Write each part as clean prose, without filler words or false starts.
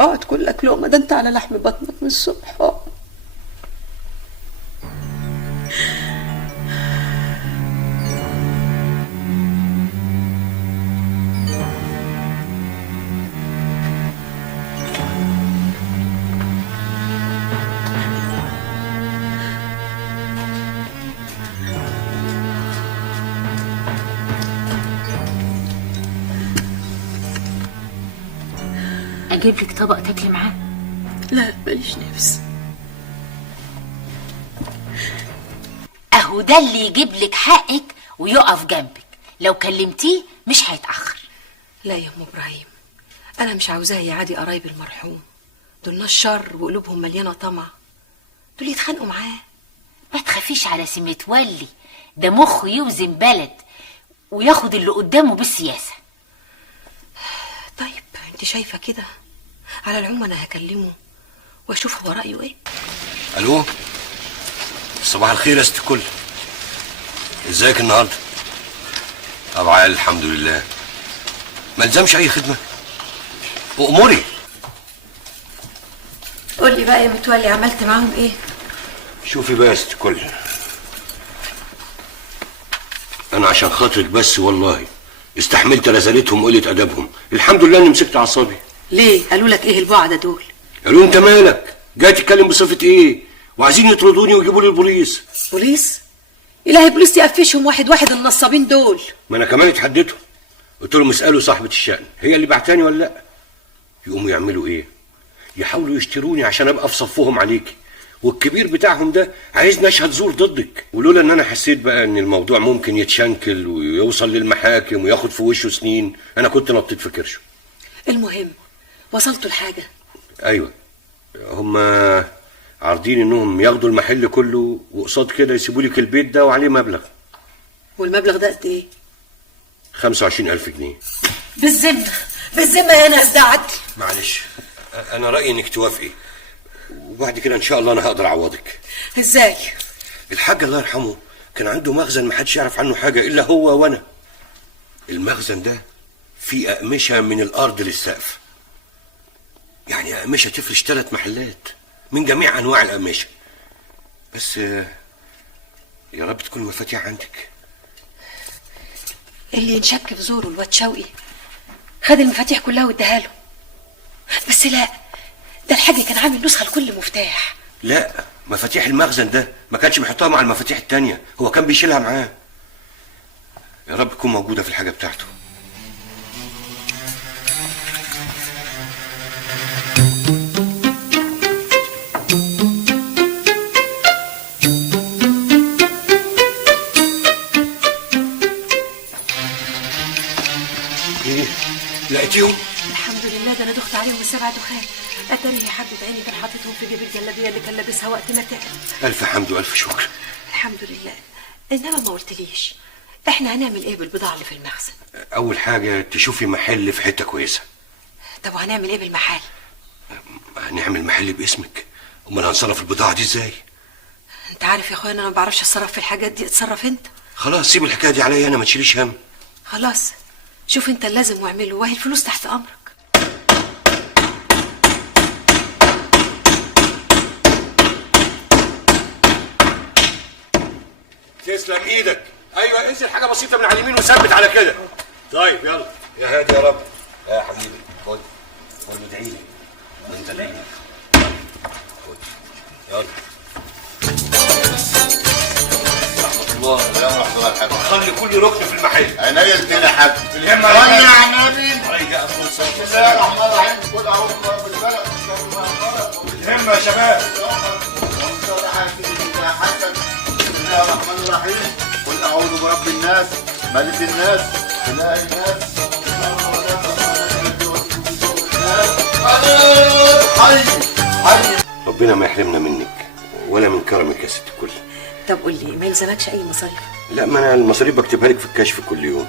اقعد كلك لقمه، ده انت على لحم بطنك من الصبح. اقعد. اجيب لك طبق تاكلي معاه؟ لا ماليش نفس. اهو ده اللي يجيب لك حقك ويقف جنبك، لو كلمتيه مش هيتاخر. لا يا ام ابراهيم، انا مش عاوزاه يعادي قرايب المرحوم، دول ناس شر وقلوبهم مليانه طمع، دول يتخانقوا معاه. ما تخافيش على سي متولي، ده مخه يوزن بلد وياخد اللي قدامه بالسياسه. طيب انت شايفه كده؟ على العموم انا هكلمه واشوف هو رايه ايه. الو، صباح الخير يا ست الكل، ازيك النهارده؟ طبعا الحمد لله، ما لزمش اي خدمه، واموري. قول لي بقى يا متولي، عملت معاهم ايه؟ شوفي بقى يا ست الكل، انا عشان خاطرك بس والله استحملت رزالتهم وقله ادبهم، الحمد لله اني مسكت اعصابي. ليه؟ قالوا لك ايه البعده دول؟ قالوا انت مالك جاي تتكلم بصفه ايه؟ وعايزين يطردوني ويجيبوا لي البوليس. بوليس؟ الهي بوليس يقفشهم واحد واحد النصابين دول. ما انا كمان اتحديتهم، قلت لهم اسالوا صاحبه الشأن هي اللي بعتاني ولا لا. يقوموا يعملوا ايه؟ يحاولوا يشتروني عشان ابقى في صفهم عليكي، والكبير بتاعهم ده عايزني اشهد زور ضدك. ولولا ان انا حسيت بقى ان الموضوع ممكن يتشنكل ويوصل للمحاكم وياخد في وشه سنين، انا كنت نطيت في كرشه. المهم وصلتوا لحاجه؟ ايوه، هما عارضين انهم ياخدوا المحل كله وقصاد كده يسيبوا لك البيت ده وعليه مبلغ. والمبلغ ده قد ايه؟ 25,000 جنيه. بالذمه بالذمه يا ناس، ده عدل. معلش، انا رايي انك توافقي، وبعد كده ان شاء الله انا هقدر اعوضك. ازاي؟ الحاج الله يرحمه كان عنده مخزن محدش يعرف عنه حاجه الا هو وانا. المخزن ده فيه اقمشه من الارض للسقف، يعني اقمشه تفرش 3 محلات من جميع انواع الاقمشه. بس يا رب تكون المفاتيح عندك. اللي ينشك في زوره الواد شوقي خد المفاتيح كلها واداها له. بس لا، ده الحاج كان عامل نسخه لكل مفتاح. لا، مفاتيح المخزن ده ما كانش بيحطها مع المفاتيح التانية، هو كان بيشيلها معاه. يا رب تكون موجوده في الحاجه بتاعته. ايه لقيتيهم؟ الحمد لله، ده انا دخت عليهم السبع دخان. اتاري يا حبه عيني كان حاططهم في جيب الجلابيه اللي كان لابسها وقت ما تعب. الف حمد والف شكر. الحمد لله. انما ما قلتليش احنا هنعمل ايه بالبضاعه اللي في المخزن؟ اول حاجه تشوفي محل في حته كويسه. طب وهنعمل ايه بالمحل؟ هنعمل محل باسمك، امال هنصرف البضاعه دي ازاي؟ انت عارف يا اخويا انا ما بعرفش اتصرف في الحاجات دي، اتصرف انت. خلاص سيب الحكايه دي عليا انا، ما تشيليش هم. خلاص شوف انت اللازم واعمله، وهي الفلوس تحت امرك. تسلم ايدك. ايوه انزل حاجه بسيطه من على اليمين وثبت على كده. طيب يلا يا هادي يا رب. يا حبيبي خد خد ادعي لي وانت ادعي لي. خد يلا. رحمه الله. السلام ورحمه الله وبركاته. خلي كل ركن في المحل. عينيا الاثنين يا حاج. بالهمه صلي على النبي. يا ابو بسم الله الرحمن الرحيم. قل اعوذ برب الفلق. بالهمه يا شباب. وانصر حاسد اذا حسد. بسم الله الرحمن الرحيم. قل اعوذ برب الناس ملك الناس اله الناس حي حي. ربنا ما يحرمنا منك ولا من كرمك يا ست الكل. طب قول لي ما يلزمكش اي مصاريف؟ لا، ما انا المصاريف بكتبها لك في الكشف كل يوم.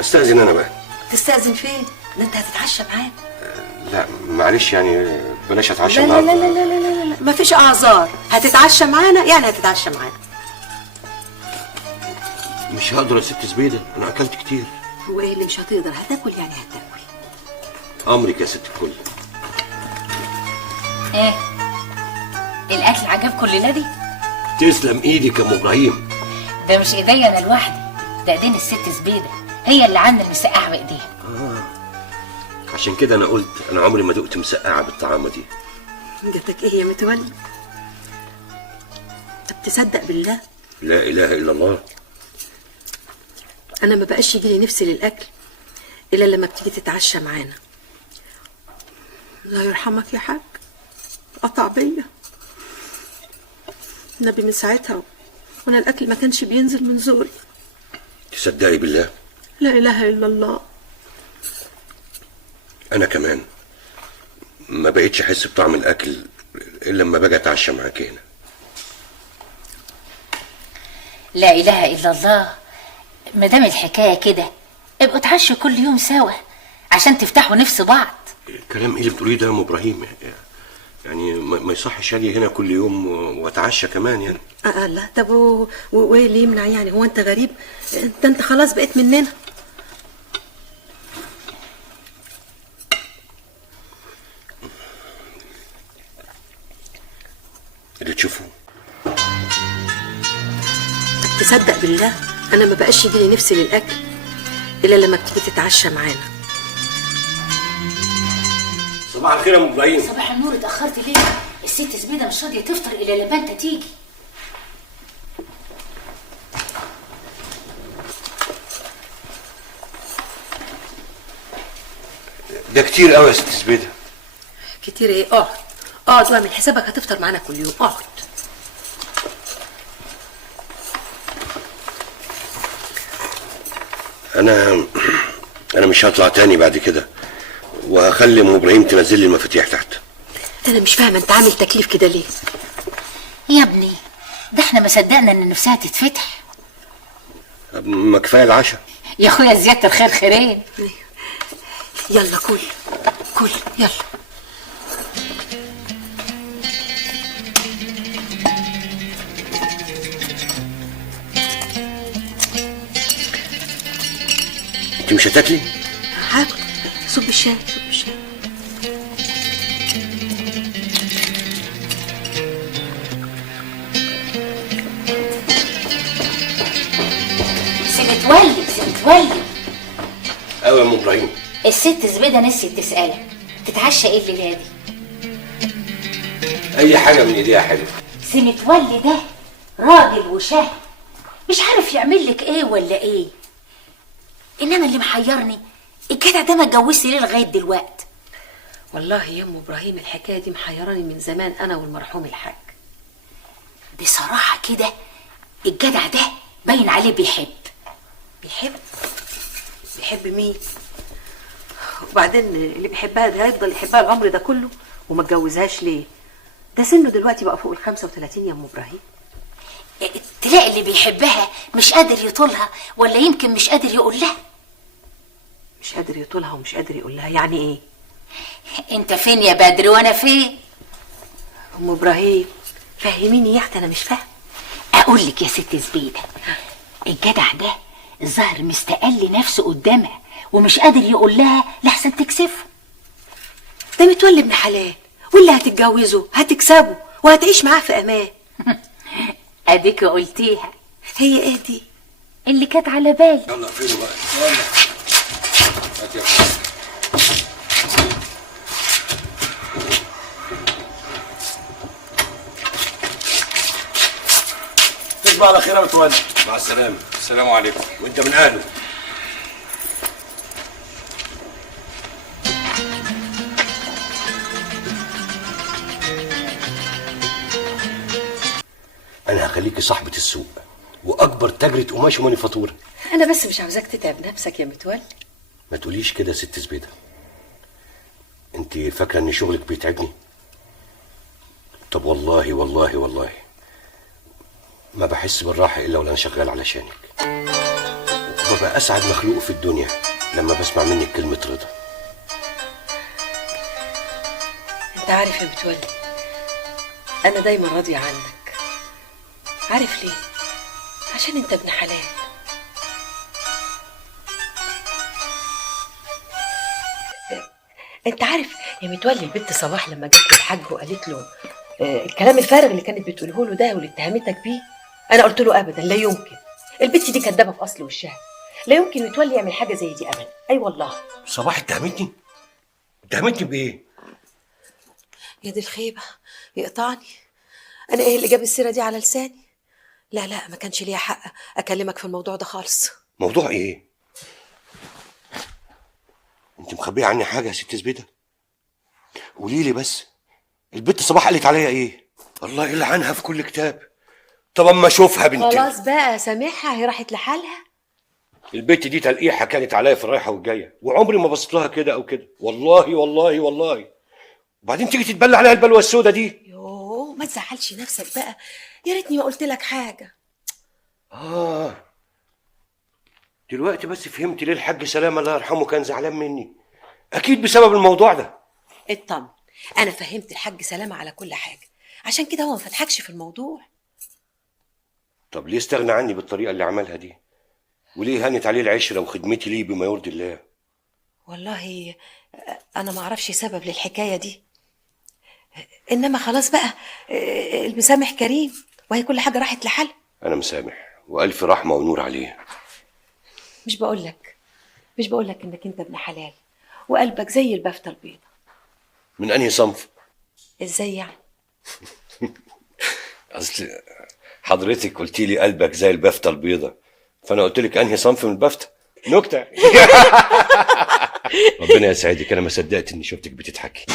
استأذن انا بقى. تستأذن فين؟ ده انت هتتعشى معانا. لا معلش يعني بلاش اتعشى لا لا لا النهارده. لا لا لا لا، مفيش اعذار. هتتعشى معانا يعني هتتعشى معانا. مش هقدر يا ست زبيده، انا اكلت كتير. وايه اللي مش هتقدر؟ هتاكل يعني هتاكل. امرك يا ست الكل. ايه الاكل عجبكم الليله دي؟ تسلم ايدك يا ام ابراهيم. ده مش ايديا انا لوحدي، ده ايدين الست زبيده، هي اللي عامله المسقعه بايديها. عشان كده انا قلت انا عمري ما دقت مسقعه بالطعامه دي. جاتك ايه يا متولي؟ طب تصدق بالله لا اله الا الله. انا ما بقاش يجيلي نفسي للاكل الا لما بتيجي تتعشى معانا. الله يرحمك يا حاج، قطع بيا النبي من ساعتها وانا الاكل ما كانش بينزل من زوري. تصدقي بالله؟ لا اله الا الله. انا كمان ما بقيتش احس بطعم الاكل الا لما باجي اتعشى معاك هنا. لا اله الا الله. ما دام الحكايه كده ابقوا اتعشوا كل يوم سوا عشان تفتحوا نفس بعض. الكلام ايه اللي بتقوليه ده يا ام ابراهيم؟ يعني ما يصحش اجي هنا كل يوم واتعشى كمان يعني. لا طب وايه اللي يمنع يعني؟ هو انت غريب؟ انت خلاص بقيت مننا. اللي تشوفوه. تصدق بالله انا ما بقاش يجيلي نفسي للاكل الا لما بتيجي تتعشى معانا. صباح الخير يا ام ابراهيم. صباح النور، اتاخرت ليه؟ الست زبيده مش راضيه تفطر الا لما انت تيجي. ده كتير قوي يا ست زبيده. كتير ايه؟ اقعد واعمل حسابك هتفطر معانا كل يوم. اقعد. انا مش هطلع تاني بعد كده، وهخلي ام ابراهيم تنزل لي المفاتيح تحت. انا مش فاهمه انت عامل تكليف كده ليه؟ يا ابني ده احنا ما صدقنا ان نفسها تتفتح. ما كفايه العشاء يا اخويا، زياده الخير خيرين. يلا كل يلا. انت مش هتاكلي؟ هاكل. صب الشاي صب الشاي. سمتولي ايوه يا ام ابراهيم. الست زبيده نسيت تسالك تتعشى ايه الليله دي؟ اي حاجه من ايديها حلوه. سمتولي ده راجل وشهم، مش عارف يعمل لك ايه ولا ايه. انما اللي محيرني الجدع ده ما اتجوزش ليه لغايه دلوقتي. والله يا ام ابراهيم الحكايه دي محيراني من زمان انا والمرحوم الحاج. بصراحه كده الجدع ده باين عليه بيحب مين؟ وبعدين اللي بيحبها ده هيفضل يحبها العمر ده كله وما اتجوزهاش ليه؟ ده سنه دلوقتي بقى فوق ال35 يا ام ابراهيم. تلاقي اللي بيحبها مش قادر يطولها، ولا يمكن مش قادر يقول لها. مش قادر يطولها ومش قادر يقول لها يعني ايه؟ انت فين يا بدر وانا فين؟ ام ابراهيم فهميني يا اختي، انا مش فاهم. اقول لك يا ست زبيده، الجدع ده الظاهر مستقل نفسه قدامها ومش قادر يقول لها لحسن تكسفه. ده متولي ابن حلال، واللي هتتجوزه هتكسبه وهتعيش معاه في امان. اديك قلتيها. هي ايه دي اللي كانت على بالي؟ يلا فين بقى؟ يلا هات يا اخويا. تصبح على خير يا متولي. مع السلامه. السلام عليكم. وانت من اهله. انا هخليكي صاحبه السوق واكبر تاجرة قماش ومانيفاتوره. انا بس مش عاوزاك تتعب نفسك يا متولي. ما تقوليش كده يا ست زبيده. انت فاكره ان شغلك بيتعبني؟ طب والله والله والله ما بحس بالراحه الا وانا شغال علشانك. ببقى اسعد مخلوق في الدنيا لما بسمع منك كلمه رضا. انت عارف يا متولي انا دايما راضيه عنك. عارف ليه؟ عشان انت ابن حلال. انت عارف يا متولي البنت صباح لما جت الحاج وقالت له الكلام الفارغ اللي كانت بتقوله له ده واللي اتهمتك بيه، انا قلت له ابدا لا يمكن، البنت دي كدابه في اصل وشها، لا يمكن متولي يعمل حاجه زي دي ابدا. اي والله. صباح اتهمتني؟ اتهمتني بايه؟ يا دي الخيبه يقطعني، انا ايه اللي جاب السيره دي على لساني؟ لا لا، ما كانش ليا حق اكلمك في الموضوع ده خالص. موضوع ايه؟ انت مخبيه عني حاجه يا ست زبيده؟ قولي لي بس، البنت صباح قالت عليا ايه؟ الله يلعنها في كل كتاب. طب اما اشوفها بنتي. خلاص بقى سامحها، هي راحت لحالها. البنت دي تلقيحه كانت عليا في الرايحه والجايه، وعمري ما بصيت لها كده او كده، والله والله والله. وبعدين تيجي تتبلى عليها البلوه السوداء دي. يوه ما تزعلش نفسك بقى، يا ريتني ما قلت لك حاجه. دلوقتي بس فهمت ليه الحاج سلامه الله يرحمه كان زعلان مني، اكيد بسبب الموضوع ده. اطمن، انا فهمت الحاج سلامه على كل حاجه، عشان كده هو ما فتحكش في الموضوع. طب ليه استغنى عني بالطريقه اللي عملها دي؟ وليه هانت عليه العشره وخدمتي ليه بما يرضي الله؟ والله انا ما اعرفش سبب للحكايه دي، انما خلاص بقى المسامح كريم، وهي كل حاجه راحت لحالها. انا مسامح والف رحمه ونور عليه. مش بقول لك انك انت ابن حلال وقلبك زي البافته البيضه. من انهي صنف؟ ازاي يعني؟ اصل حضرتك قلتي لي قلبك زي البافته البيضه، فانا قلت لك انهي صنف من البافته. نكته. ربنا يسعدك، انا ما صدقت اني شفتك بتضحكي.